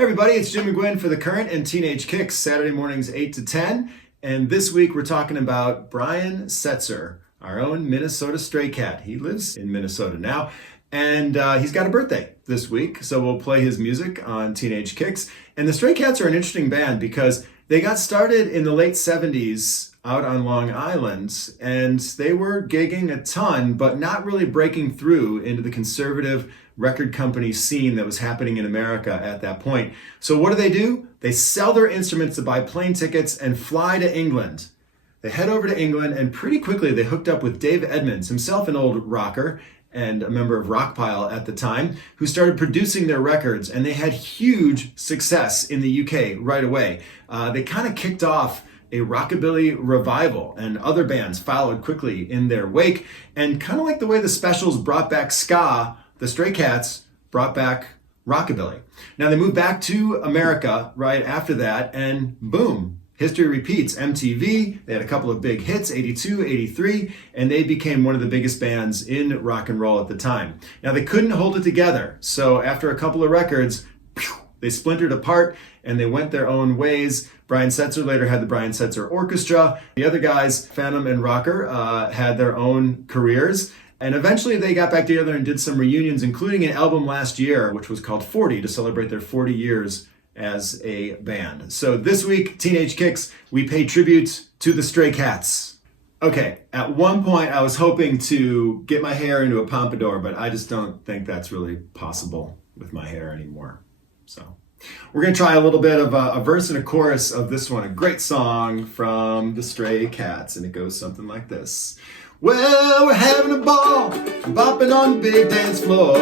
Hey everybody, it's Jim McGuinn for The Current and Teenage Kicks, Saturday mornings 8 to 10. And this week we're talking about Brian Setzer, our own Minnesota stray cat. He lives in Minnesota now, and he's got a birthday this week, so we'll play his music on Teenage Kicks. And the Stray Cats are an interesting band because they got started in the late 70s out on Long Island, and they were gigging a ton, but not really breaking through into the conservative record company scene that was happening in America at that point. So what do? They sell their instruments to buy plane tickets and fly to England. They head over to England, and pretty quickly they hooked up with Dave Edmunds, himself an old rocker and a member of Rockpile at the time, who started producing their records, and they had huge success in the UK right away. They kind of kicked off a rockabilly revival, and other bands followed quickly in their wake. And kind of like the way the Specials brought back ska, the Stray Cats brought back rockabilly. Now they moved back to America right after that, and boom, history repeats. MTV, they had a couple of big hits, 82, 83, and they became one of the biggest bands in rock and roll at the time. Now they couldn't hold it together, so after a couple of records, they splintered apart and they went their own ways. Brian Setzer later had the Brian Setzer Orchestra. The other guys, Phantom and Rocker, had their own careers. And eventually they got back together and did some reunions, including an album last year, which was called 40, to celebrate their 40 years as a band. So this week, Teenage Kicks, we pay tribute to the Stray Cats. Okay, at one point I was hoping to get my hair into a pompadour, but I just don't think that's really possible with my hair anymore. So we're going to try a little bit of a verse and a chorus of this one, a great song from the Stray Cats, and it goes something like this. Well, we're having a ball, bopping on the big dance floor.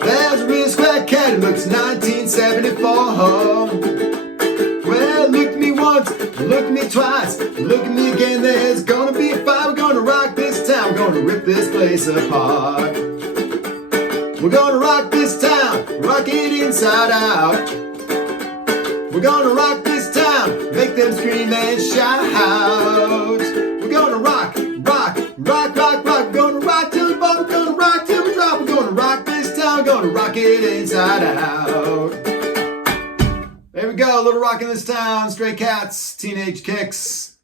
There's a real square cat who looks 1974. Well, look at me once, look at me twice, look at me again, there's gonna be a fight. We're gonna rock this town, we're gonna rip this place apart. We're gonna rock this town, rock it inside out. We're gonna rock this town, make them scream and shout. We're gonna rock, rock, rock, rock, rock. We're gonna rock till we fall, we're gonna rock till we drop. We're gonna rock this town, we're gonna rock it inside out. There we go, a little rock in this town. Stray Cats, Teenage Kicks.